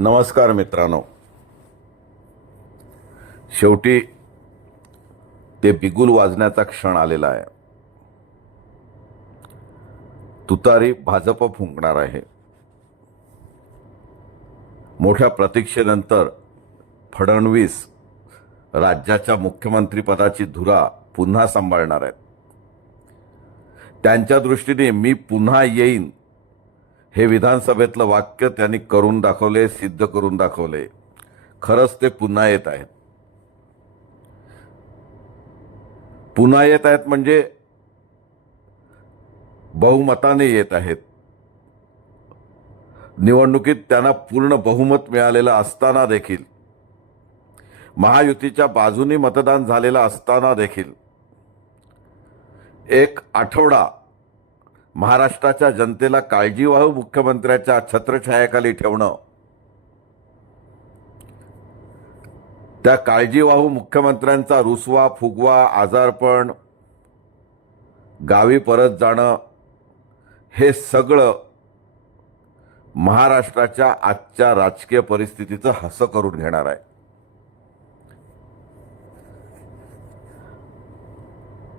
नमस्कार मित्रांनो. शेवटी ते बिगुल वाजण्याचा क्षण आलेला आहे. तुतारी भाजप फुंकणार आहे. मोठ्या प्रतीक्षेनंतर फडणवीस राज्याच्या मुख्यमंत्रीपदाची धुरा पुन्हा सांभाळणार आहेत. त्यांच्या दृष्टीने मी पुन्हा येईन हे विधानसभेतलं वाक्य त्यांनी करून दाखवले सिद्ध करून दाखवले. खरंच ते पुन्हा येत आहेत. पुन्हा येत आहेत म्हणजे बहुमताने येत आहेत. निवडणुकीत त्यांना पूर्ण बहुमत मिळालेलं असताना देखील महायुतीच्या बाजूनी मतदान झालेलं असताना देखील एक आठवडा महाराष्ट्राच्या जनतेला काळजीवाहू मुख्यमंत्र्याच्या छत्रछायाखाली ठेवणं. त्या काळजीवाहू मुख्यमंत्र्यांचा रुसवा फुगवा आजारपण गावी परत जाणं हे सगळं महाराष्ट्राच्या आजच्या राजकीय परिस्थितीचं हसं करून घेणार आहे.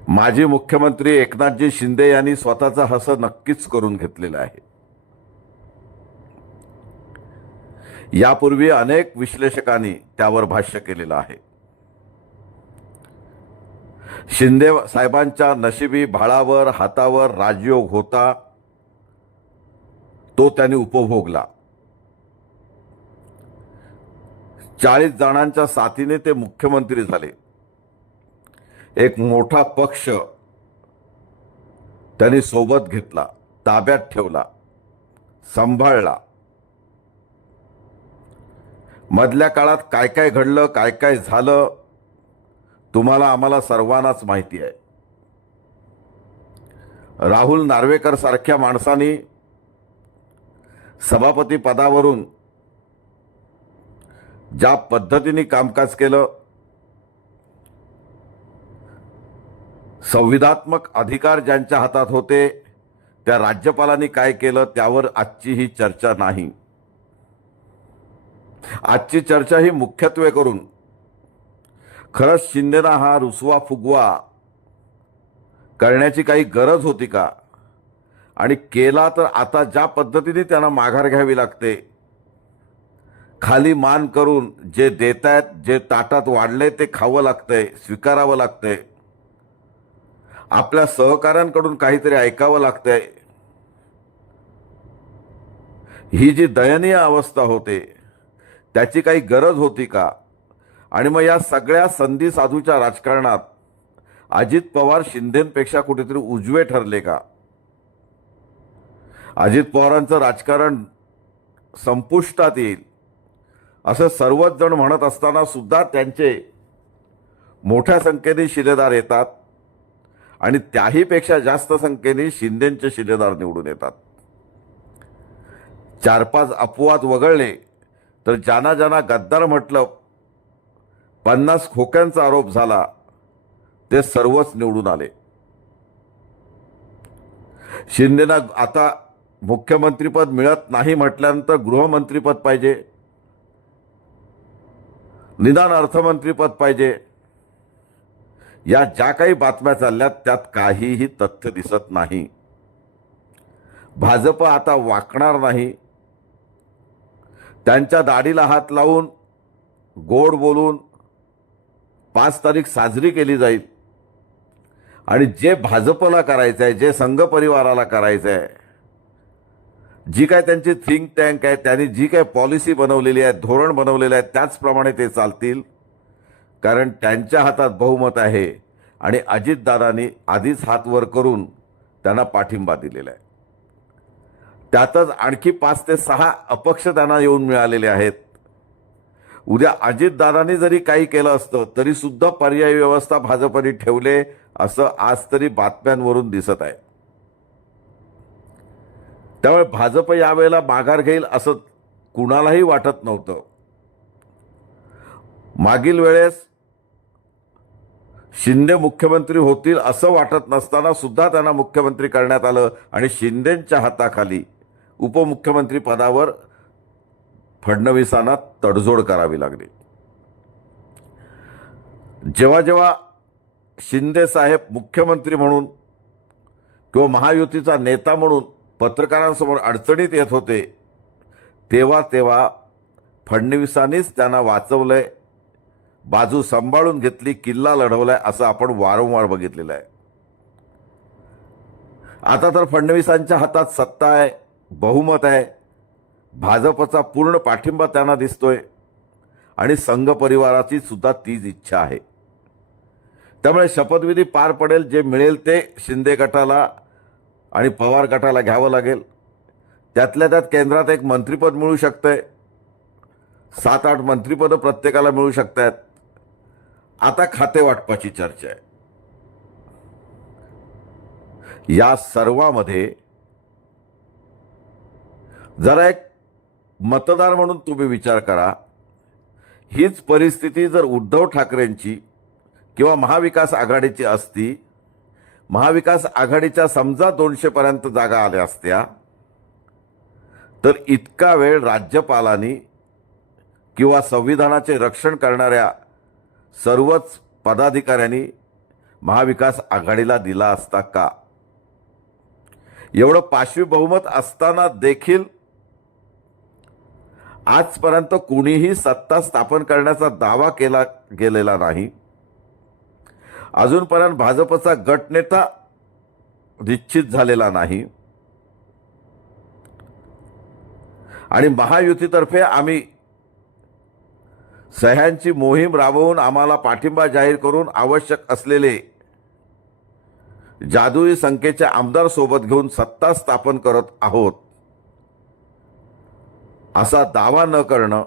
माजी मुख्यमंत्री एकनाथजी शिंदे यांनी स्वतःचा हस नक्कीच करून घेतलेला आहे. यापूर्वी अनेक विश्लेषकांनी त्यावर भाष्य केलेलं आहे. शिंदे साहेबांच्या नशिबी भाळावर हातावर राजयोग होता तो त्यांनी उपभोगला. चाळीस जणांच्या साथीने ते मुख्यमंत्री झाले. एक मोठा पक्ष त्यांनी सोबत घेतला ताब्यात ठेवला सांभाळला. मधल्या काळात काय काय घडलं काय काय झालं तुम्हाला आम्हाला सर्वांनाच माहिती आहे. राहुल नार्वेकर सारख्या माणसांनी सभापती पदावरून ज्या पद्धतीने कामकाज केलं संविधात्मक अधिकार ज्यांच्या हातात होते त्या राज्यपालांनी काय केलं त्यावर आजची ही चर्चा नाही. आजची चर्चा ही मुख्यत्वे करून खरंच शिंदेना हा रुसवा फुगवा करण्याची काही गरज होती का? आणि केला तर आता ज्या पद्धतीने त्यांना माघार घ्यावी लागते खाली मान करून जे देत आहेत जे ताटात वाढले ते खावं लागतंय स्वीकारावं लागतंय. आपल्या सहकाऱ्यांकडून काहीतरी ऐकावं लागतंय. ही जी दयनीय अवस्था होते त्याची काही गरज होती का? आणि मग या सगळ्या संधी साधूच्या राजकारणात अजित पवार शिंदेपेक्षा कुठेतरी उजवे ठरले का? अजित पवारांचं राजकारण संपुष्टात येईल असं सर्वच जण म्हणत असताना सुद्धा त्यांचे मोठ्या संख्येने शिलेदार येतात. आणि त्याहीपेक्षा जास्त संख्येने शिंदेचे शिलेदार निवडून येतात. चार पाच अपवाद वगळले तर ज्यांना ज्यांना गद्दार म्हटलं पन्नास खोक्यांचा आरोप झाला ते सर्वच निवडून आले. शिंदेना आता मुख्यमंत्रीपद मिळत नाही म्हटल्यानंतर गृहमंत्रीपद पाहिजे निदान अर्थमंत्रीपद पाहिजे या ज्या काही बातम्या चालल्यात त्यात काहीही तथ्य दिसत नाही. भाजप आता वाकणार नाही. त्यांच्या दाढीला हात लावून गोड बोलून पाच तारीख साजरी केली जाईल. आणि जे भाजपला करायचं आहे जे संघ परिवाराला करायचं आहे जी काय त्यांची थिंक टँक आहे त्यांनी जी काय पॉलिसी बनवलेली आहे धोरण बनवलेलं आहे त्याचप्रमाणे ते चालतील. कारण त्यांच्या हातात बहुमत आहे आणि अजितदादांनी आधीच हात वर करून त्यांना पाठिंबा दिलेला आहे. त्यातच आणखी पाच ते सहा अपक्ष त्यांना येऊन मिळालेले आहेत. उद्या अजितदादांनी जरी काही केलं असतं तरी सुद्धा पर्यायी व्यवस्था भाजपने ठेवले असं आज तरी बातम्यांवरून दिसत आहे. त्यामुळे भाजप यावेळेला माघार घेईल असं कुणालाही वाटत नव्हतं. मागील वेळेस शिंदे मुख्यमंत्री होतील असं वाटत नसताना सुद्धा त्यांना मुख्यमंत्री करण्यात आलं आणि शिंदेंच्या हाताखाली उपमुख्यमंत्री पदावर फडणवीसांना तडजोड करावी लागली. जेव्हा जेव्हा शिंदे साहेब मुख्यमंत्री म्हणून किंवा महायुतीचा नेता म्हणून पत्रकारांसमोर अडचणीत येत होते तेव्हा तेव्हा फडणवीसांनीच त्यांना वाचवलं आहे बाजू सांभाळून घेतली किल्ला लढवलाय असं आपण वारंवार बघितलेलं आहे. आता तर फडणवीसांच्या हातात सत्ता आहे बहुमत आहे. भाजपचा पूर्ण पाठिंबा त्यांना दिसतोय आणि संघ परिवाराची सुद्धा तीच इच्छा आहे. त्यामुळे शपथविधी पार पडेल जे मिळेल ते शिंदे गटाला आणि पवार गटाला घ्यावं लागेल. त्यातल्या त्यात केंद्रात एक मंत्रिपद मिळू शकतंय. सात आठ मंत्रिपदं प्रत्येकाला मिळू शकत आहेत आता खाते वाटपाची चर्चा आहे. या सर्वामध्ये जरा एक मतदार म्हणून तुम्ही विचार करा. हीच परिस्थिती जर उद्धव ठाकरेंची किंवा महाविकास आघाडीची असती महाविकास आघाडीच्या समजा दोनशेपर्यंत जागा आल्या असत्या तर इतका वेळ राज्यपालांनी किंवा संविधानाचे रक्षण करणाऱ्या सर्वच पदाधिकाऱ्यांनी महाविकास आघाडीला दिला असता का? एवढं पाशवी बहुमत असताना देखील आजपर्यंत कुणीही सत्ता स्थापन करण्याचा दावा केला गेलेला नाही. अजूनपर्यंत भाजपचा गटनेता निश्चित झालेला नाही. आणि महायुतीतर्फे आम्ही सह्यांची मोहीम राबवून आम्हाला पाठिंबा जाहीर करून आवश्यक असलेले जादुई संख्येचे आमदार सोबत घेऊन सत्ता स्थापन करत आहोत. असा दावा न करणं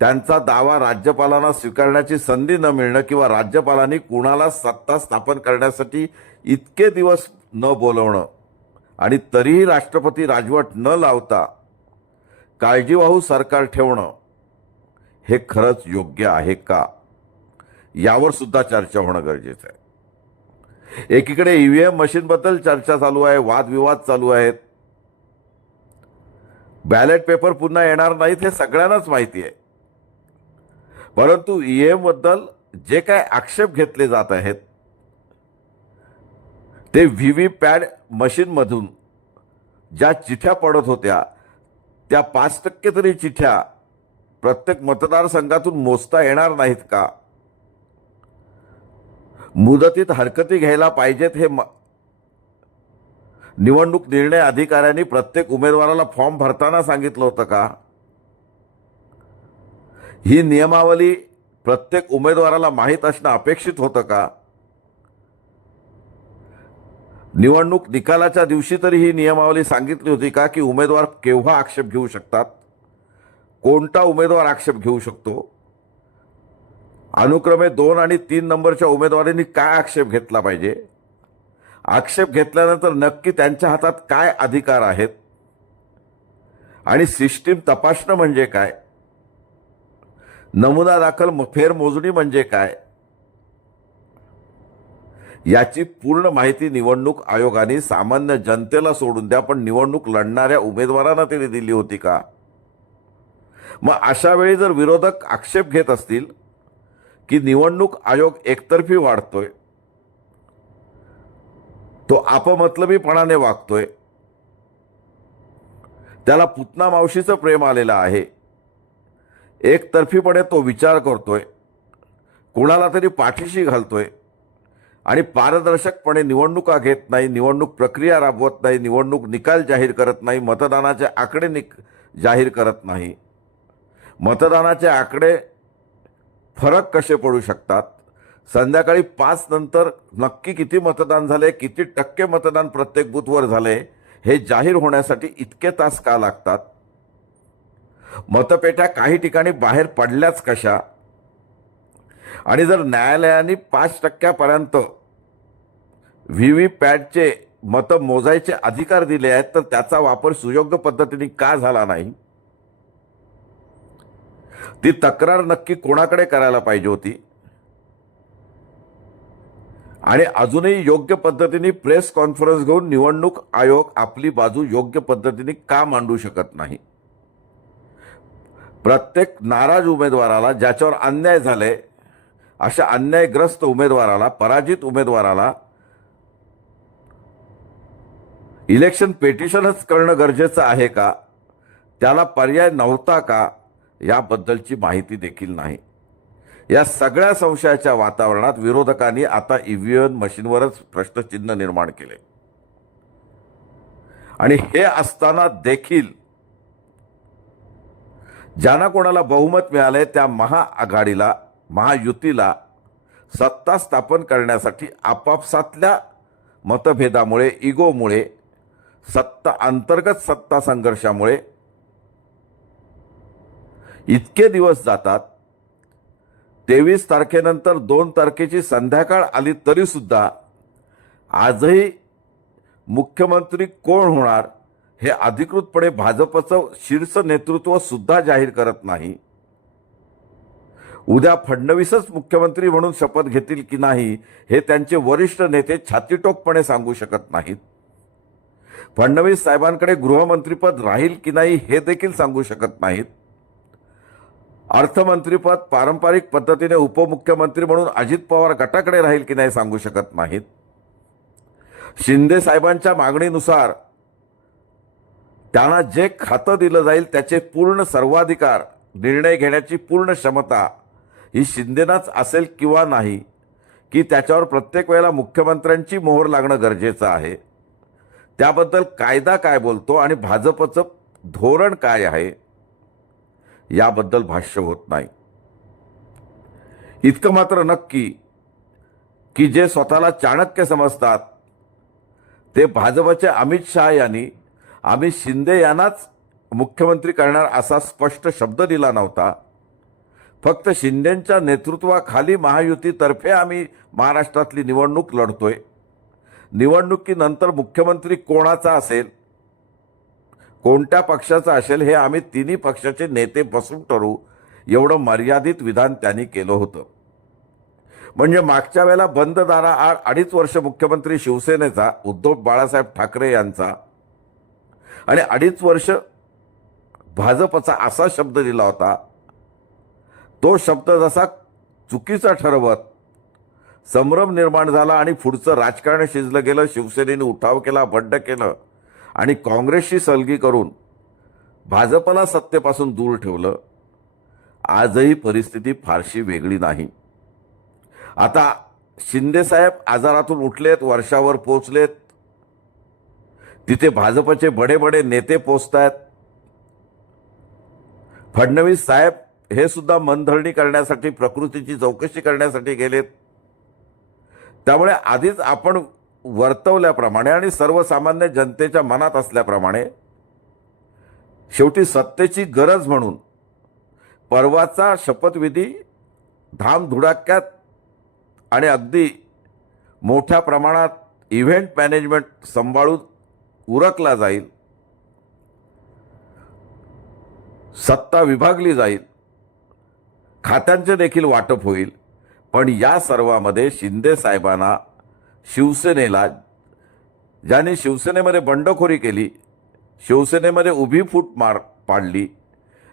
त्यांचा दावा राज्यपालांना स्वीकारण्याची संधी न मिळणं किंवा राज्यपालांनी कुणाला सत्ता स्थापन करण्यासाठी इतके दिवस न बोलवणं आणि तरीही राष्ट्रपती राजवट न लावता काळजीवाहू सरकार ठेवणं हे खरंच योग्य आहे का? यावर सुद्धा चर्चा होणं गरजेचं आहे. एकीकडे ईव्हीएम मशीनबद्दल चर्चा चालू आहे वादविवाद चालू आहेत. बॅलेट पेपर पुन्हा येणार नाहीत हे सगळ्यांनाच माहिती आहे. परंतु ईएमबद्दल जे काय आक्षेप घेतले जात आहेत ते व्ही व्ही पॅड मशीनमधून ज्या चिठ्या पडत होत्या त्या पाच टक्के तरी चिठ्या प्रत्येक मतदारसंघातून मोजता येणार नाहीत का? मुदतीत हरकती घ्यायला पाहिजेत हे म- निवडणूक निर्णय अधिकाऱ्यांनी प्रत्येक उमेदवाराला फॉर्म भरताना सांगितलं होतं का? ही नियमावली प्रत्येक उमेदवाराला माहीत असणं अपेक्षित होतं का? निवडणूक निकालाच्या दिवशी तरी ही नियमावली सांगितली होती का की उमेदवार केव्हा आक्षेप घेऊ शकतात? कोणता उमेदवार आक्षेप घेऊ शकतो? अनुक्रमे दोन आणि तीन नंबरच्या उमेदवारांनी काय आक्षेप घेतला पाहिजे? आक्षेप घेतल्यानंतर नक्की त्यांच्या हातात काय अधिकार आहेत? आणि सिस्टीम तपासणं म्हणजे काय? नमुना दाखल म- फेरमोजणी म्हणजे काय? याची पूर्ण माहिती निवडणूक आयोगाने सामान्य जनतेला सोडून द्या पण निवडणूक लढणाऱ्या उमेदवारांना त्यांनी दिली होती का? मग अशा वेळी जर विरोधक आक्षेप घेत असतील की निवडणूक आयोग एकतर्फी वाढतोय तो आपमतलबीपणाने वागतोय त्याला पुतना मावशीचं प्रेम आलेलं आहे एकतर्फीपणे तो विचार करतोय कुणाला तरी पाठीशी घालतोय आणि पारदर्शकपणे निवडणुका घेत नाही निवडणूक प्रक्रिया राबवत नाही निवडणूक निकाल जाहीर करत नाही मतदानाचे आकडे निक जाहीर करत नाही मतदानाचे आकडे फरक कसे पडू शकतात? संध्याकाळी पाच नंतर नक्की किती मतदान झाले? किती टक्के मतदान प्रत्येक बूथवर झाले? हे जाहीर होण्यासाठी इतके तास का लागतात? मतपेट्या काही ठिकाणी बाहेर पडल्याच कशा? आणि जर न्यायालयाने पाच टक्क्यापर्यंत व्ही व्ही पॅडचे मतं मोजायचे अधिकार दिले आहेत तर त्याचा वापर सुयोग्य पद्धतीने का झाला नाही? ती तक्रार नक्की कोणाकडे करायला पाहिजे होती? आणि अजूनही योग्य पद्धतीने प्रेस कॉन्फरन्स घेऊन निवडणूक आयोग आपली बाजू योग्य पद्धतीने का मांडू शकत नाही? प्रत्येक नाराज उमेदवाराला ज्याच्यावर अन्याय झाले अशा अन्यायग्रस्त उमेदवाराला पराजित उमेदवाराला इलेक्शन पेटिशनच करणं गरजेचं आहे का? त्याला पर्याय नव्हता का? याबद्दलची माहिती देखील नाही. या सगळ्या संशयाच्या वातावरणात विरोधकांनी आता ईव्हीएम मशीनवरच प्रश्नचिन्ह निर्माण केले. आणि हे असताना देखील ज्यांना कोणाला बहुमत मिळाले त्या महाआघाडीला महायुतीला सत्ता स्थापन करण्यासाठी आपापसातल्या मतभेदामुळे इगोमुळे सत्ता अंतर्गत सत्ता संघर्षामुळे इतके दिवस जातात. तेवीस तारखेनंतर दोन तारखेची संध्याकाळ आली तरीसुद्धा आजही मुख्यमंत्री कोण होणार हे अधिकृतपणे भाजपचं शीर्ष नेतृत्व सुद्धा जाहीर करत नाही. उद्या फडणवीसच मुख्यमंत्री म्हणून शपथ घेतील की नाही हे त्यांचे वरिष्ठ नेते छातीटोकपणे सांगू शकत नाहीत. फडणवीस साहेबांकडे गृहमंत्रीपद राहील की नाही हे देखील सांगू शकत नाहीत. अर्थमंत्रीपद पारंपरिक पद्धतीने उपमुख्यमंत्री म्हणून अजित पवार गटाकडे राहील की नाही सांगू शकत नाहीत. शिंदे साहेबांच्या मागणीनुसार त्यांना जे खातं दिलं जाईल त्याचे पूर्ण सर्वाधिकार निर्णय घेण्याची पूर्ण क्षमता ही शिंदेनाच असेल किंवा नाही की त्याच्यावर प्रत्येक वेळेला मुख्यमंत्र्यांची मोहर लागणं गरजेचं आहे. त्याबद्दल कायदा काय बोलतो आणि भाजपचं धोरण काय आहे? याबद्दल भाष्य होत नाही. इतकं मात्र नक्की की जे स्वतःला चाणक्य समजतात ते भाजपचे अमित शहा यांनी अमित शिंदे यांनाच मुख्यमंत्री करणार असा स्पष्ट शब्द दिला नव्हता. फक्त शिंदेंच्या नेतृत्वाखाली महायुतीतर्फे आम्ही महाराष्ट्रातली निवडणूक लढतोय. निवडणुकीनंतर मुख्यमंत्री कोणाचा असेल? कोणत्या पक्षाचं असेल हे आम्ही तिन्ही पक्षाचे नेते बसून ठरवू एवढं मर्यादित विधान त्यांनी केलं होतं. म्हणजे मागच्या वेळेला बंद दारा आड अडीच वर्ष मुख्यमंत्री शिवसेनेचा उद्धव बाळासाहेब ठाकरे यांचा आणि अडीच वर्ष भाजपचा असा शब्द दिला होता तो शब्द जसा चुकीचा ठरवत संभ्रम निर्माण झाला आणि पुढचं राजकारण शिजलं गेलं शिवसेनेने उठाव केला बड्ड केलं आणि काँग्रेसशी सलगी करून भाजपला सत्तेपासून दूर ठेवलं आजही परिस्थिती फारशी वेगळी नाही. आता शिंदेसाहेब आजारातून उठलेत वर्षावर पोचलेत तिथे भाजपचे बडे बडे नेते पोचत आहेत फडणवीस साहेब हे सुद्धा मनधरणी करण्यासाठी प्रकृतीची चौकशी करण्यासाठी गेलेत. त्यामुळे आधीच आपण वर्तवल्याप्रमाणे आणि सर्वसामान्य जनतेच्या मनात असल्याप्रमाणे शेवटी सत्तेची गरज म्हणून परवाचा शपथविधी धामधुडाक्यात आणि अगदी मोठ्या प्रमाणात इव्हेंट मॅनेजमेंट सांभाळून उरकला जाईल सत्ता विभागली जाईल खात्यांचे देखील वाटप होईल. पण या सर्वामध्ये शिंदे साहेबांना शिवसेनेला ज्याने शिवसेनेमध्ये बंडखोरी केली शिवसेनेमध्ये उभी फूट मार पाडली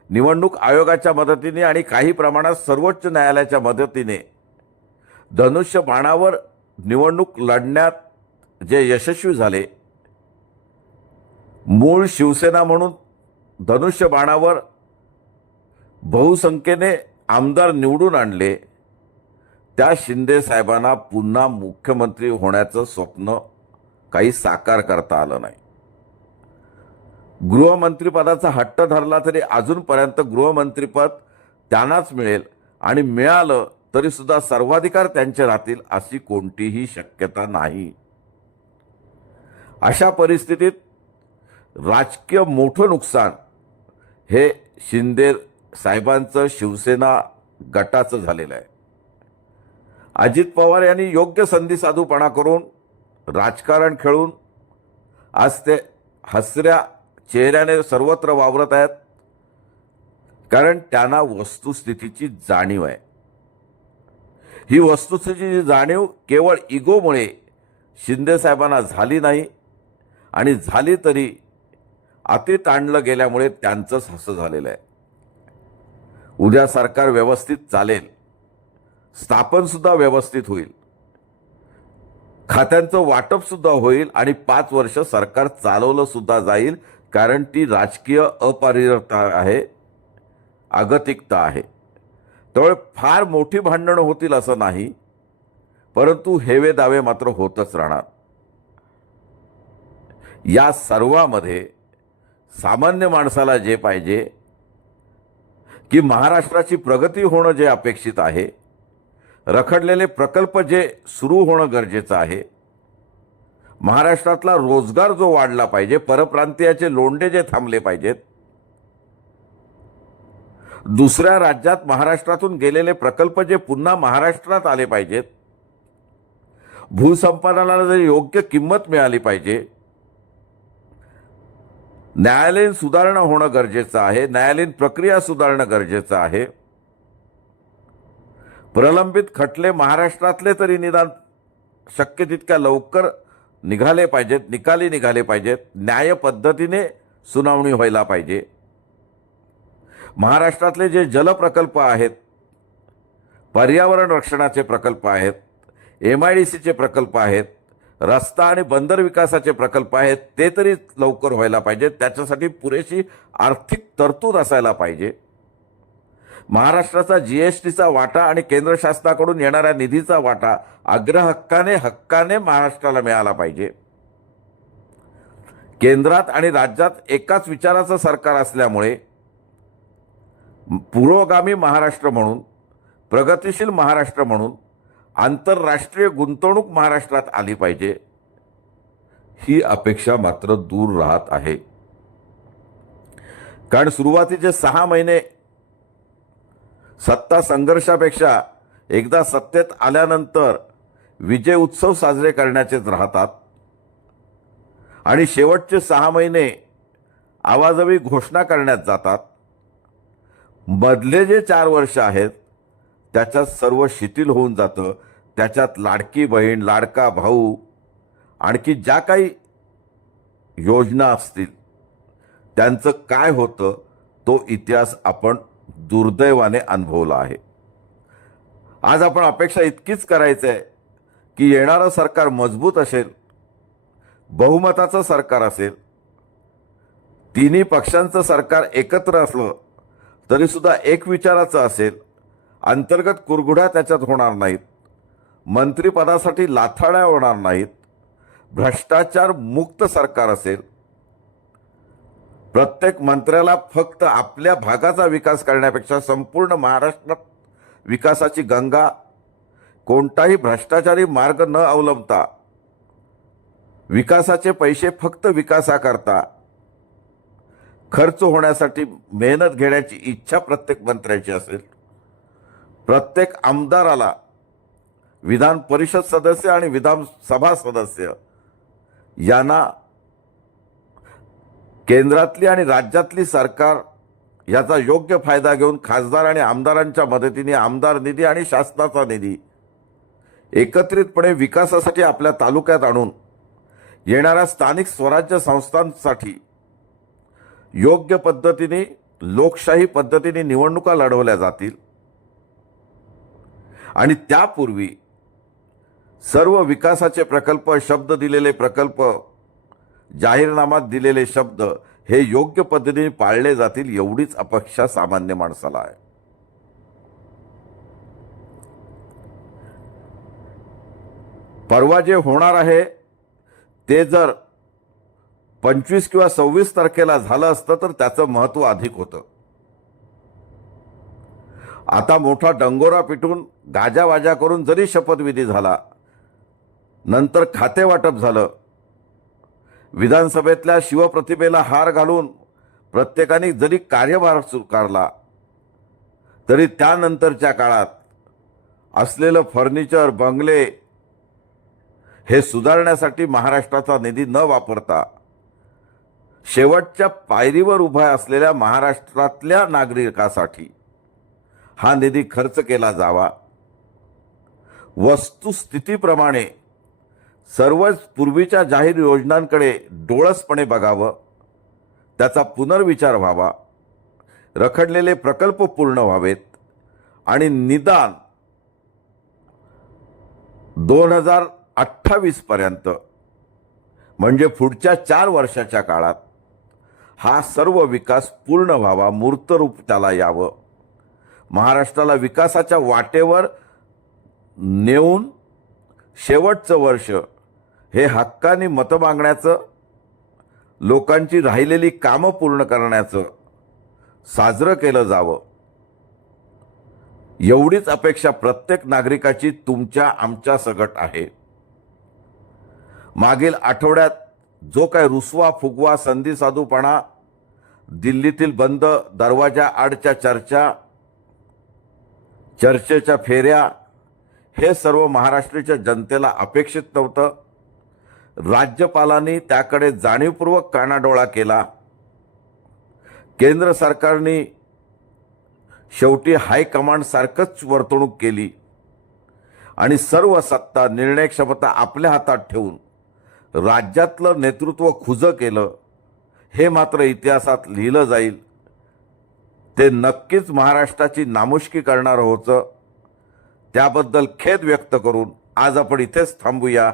निवडणूक आयोगाच्या मदतीने आणि काही प्रमाणात सर्वोच्च न्यायालयाच्या मदतीने धनुष्य बाणावर निवडणूक लढण्यात जे यशस्वी झाले मूळ शिवसेना म्हणून धनुष्य बाणावर बहुसंख्येने आमदार निवडून आणले त्या शिंदे साहेबांना पुन्हा मुख्यमंत्री होण्याचं स्वप्न काही साकार करता आलं नाही. गृहमंत्रीपदाचा हट्ट धरला तरी अजूनपर्यंत गृहमंत्रीपद त्यांनाच मिळेल आणि मिळालं तरी सुद्धा सर्वाधिकार त्यांचे राहतील अशी कोणतीही शक्यता नाही. अशा परिस्थितीत राजकीय मोठं नुकसान हे शिंदे साहेबांचं शिवसेना गटाचं झालेलं आहे. अजित पवार यांनी योग्य संधी साधूपणा करून राजकारण खेळून आज ते हसऱ्या चेहऱ्याने सर्वत्र वावरत आहेत. कारण त्यांना वस्तुस्थितीची जाणीव आहे. ही वस्तुस्थितीची जाणीव केवळ इगोमुळे शिंदे साहेबांना झाली नाही आणि झाली तरी अति ताणलं गेल्यामुळे त्यांचंच हसं झालेलं आहे. उद्या सरकार व्यवस्थित चालेल. स्थापन सुद्धा व्यवस्थित होईल. खात्यांचं वाटप सुद्धा होईल आणि पाच वर्ष सरकार चालवलं सुद्धा जाईल कारण ती राजकीय अपरिता आहे आगतिकता आहे. त्यामुळे फार मोठी भांडणं होतील असं नाही परंतु हेवे दावे मात्र होतच राहणार. या सर्वामध्ये सामान्य माणसाला जे पाहिजे की महाराष्ट्राची प्रगती होणं जे अपेक्षित आहे रखडलेले प्रकल्प जे सुरू होणं गरजेचं आहे. महाराष्ट्रातला रोजगार जो वाढला पाहिजे परप्रांतीयाचे लोंढे जे थांबले पाहिजेत दुसऱ्या राज्यात महाराष्ट्रातून गेलेले प्रकल्प जे पुन्हा महाराष्ट्रात आले पाहिजेत भूसंपादनाला जर योग्य किंमत मिळाली पाहिजे न्यायालयीन सुधारणा होणं गरजेचं आहे न्यायालयीन प्रक्रिया सुधारणं गरजेचं आहे. प्रलंबित खटले महाराष्ट्रातले तरी निदान शक्य तितक्या लवकर निघाले पाहिजेत निकाली निघाले पाहिजेत. न्याय पद्धतीने सुनावणी व्हायला पाहिजे. महाराष्ट्रातले जे जलप्रकल्प आहेत पर्यावरण रक्षणाचे प्रकल्प आहेत एम आय डी सीचे प्रकल्प आहेत रस्ता आणि बंदर विकासाचे प्रकल्प आहेत ते तरी लवकर व्हायला पाहिजेत. त्याच्यासाठी पुरेशी आर्थिक तरतूद असायला पाहिजे. महाराष्ट्राचा जीएसटीचा वाटा आणि केंद्र शासनाकडून येणाऱ्या निधीचा वाटा अग्रहक्काने हक्काने महाराष्ट्राला मिळाला पाहिजे. केंद्रात आणि राज्यात एकाच विचाराचं सरकार असल्यामुळे पुरोगामी महाराष्ट्र म्हणून प्रगतिशील महाराष्ट्र म्हणून आंतरराष्ट्रीय गुंतवणूक महाराष्ट्रात आली पाहिजे ही अपेक्षा मात्र दूर राहत आहे. कारण सुरुवातीचे सहा महिने सत्ता संघर्षापेक्षा एकदा सत्तेत आल्यानंतर विजय उत्सव साजरे करण्याचेच राहतात. आणि शेवटचे सहा महिने आवाजवी घोषणा करण्यात जातात. मधले जे चार वर्ष आहेत त्याच्यात सर्व शिथिल होऊन जातं. त्याच्यात लाडकी बहीण लाडका भाऊ आणखी ज्या काही योजना असतील त्यांचं काय होतं तो इतिहास आपण दुर्दैवाने अनुभवला आहे. आज आपण अपेक्षा इतकीच करायचं आहे की येणारं सरकार मजबूत असेल बहुमताचं सरकार असेल तिन्ही पक्षांचं सरकार एकत्र असलं तरीसुद्धा एक विचाराचं असेल अंतर्गत कुरघुड्या त्याच्यात होणार नाहीत मंत्रिपदासाठी लाथाड्या होणार नाहीत भ्रष्टाचार मुक्त सरकार असेल प्रत्येक मंत्र्याला फक्त आपल्या भागाचा विकास करण्यापेक्षा संपूर्ण महाराष्ट्रात विकासाची गंगा कोणताही भ्रष्टाचारी मार्ग न अवलंबता विकासाचे पैसे फक्त विकासाकरता खर्च होण्यासाठी मेहनत घेण्याची इच्छा प्रत्येक मंत्र्याची असेल. प्रत्येक आमदाराला विधान परिषद सदस्य आणि विधानसभा सदस्य यांना केंद्रातली आणि राज्यातली सरकार याचा योग्य फायदा घेऊन खासदार आणि आमदारांच्या मदतीने आमदार निधी आणि शासनाचा निधी एकत्रितपणे विकासासाठी आपल्या तालुक्यात आणून येणाऱ्या स्थानिक स्वराज्य संस्थांसाठी योग्य पद्धतीने लोकशाही पद्धतीने निवडणुका लढवल्या जातील. आणि त्यापूर्वी सर्व विकासाचे प्रकल्प शब्द दिलेले प्रकल्प जाहीरनामात दिलेले शब्द हे योग्य पद्धतीने पाळले जातील एवढीच अपेक्षा सामान्य माणसाला आहे. परवा जे होणार आहे ते जर पंचवीस किंवा सव्वीस तारखेला झालं असतं तर त्याचं महत्त्व अधिक होतं. आता मोठा डंगोरा पिटून गाजावाजा करून जरी शपथविधी झाला नंतर खाते वाटप झालं विधानसभेतल्या शिवप्रतिभेला हार घालून प्रत्येकाने जरी कार्यभार स्वीकारला तरी त्यानंतरच्या काळात असलेलं फर्निचर बंगले हे सुधारण्यासाठी महाराष्ट्राचा निधी न वापरता शेवटच्या पायरीवर उभा असलेल्या महाराष्ट्रातल्या नागरिकासाठी हा निधी खर्च केला जावा. वस्तुस्थितीप्रमाणे सर्वच पूर्वीच्या जाहीर योजनांकडे डोळसपणे बघावं त्याचा पुनर्विचार व्हावा रखडलेले प्रकल्प पूर्ण व्हावेत आणि निदान दोन हजार अठ्ठावीसपर्यंत म्हणजे पुढच्या चार वर्षाच्या काळात हा सर्व विकास पूर्ण व्हावा मूर्तरूप त्याला यावं. महाराष्ट्राला विकासाच्या वाटेवर नेऊन शेवटचं वर्ष हे हक्काने मतं मागण्याचं लोकांची राहिलेली कामं पूर्ण करण्याचं साजरं केलं जावं. एवढीच अपेक्षा प्रत्येक नागरिकाची तुमच्या आमच्या सगट आहे. मागील आठवड्यात जो काय रुसवा फुगवा संधी साधूपणा दिल्लीतील बंद दरवाजा आडच्या चर्चा चर्चेच्या फेऱ्या हे सर्व महाराष्ट्राच्या जनतेला अपेक्षित नव्हतं. राज्यपालांनी त्याकडे जाणीवपूर्वक कानाडोळा केला. केंद्र सरकारने शेवटी हायकमांडसारखंच वर्तणूक केली. आणि सर्व सत्ता निर्णय क्षमता आपल्या हातात ठेवून राज्यातलं नेतृत्व खुजं केलं. हे मात्र इतिहासात लिहिलं जाईल. ते नक्कीच महाराष्ट्राची नामुष्की करणार होतं. त्याबद्दल खेद व्यक्त करून आज आपण इथेच थांबूया.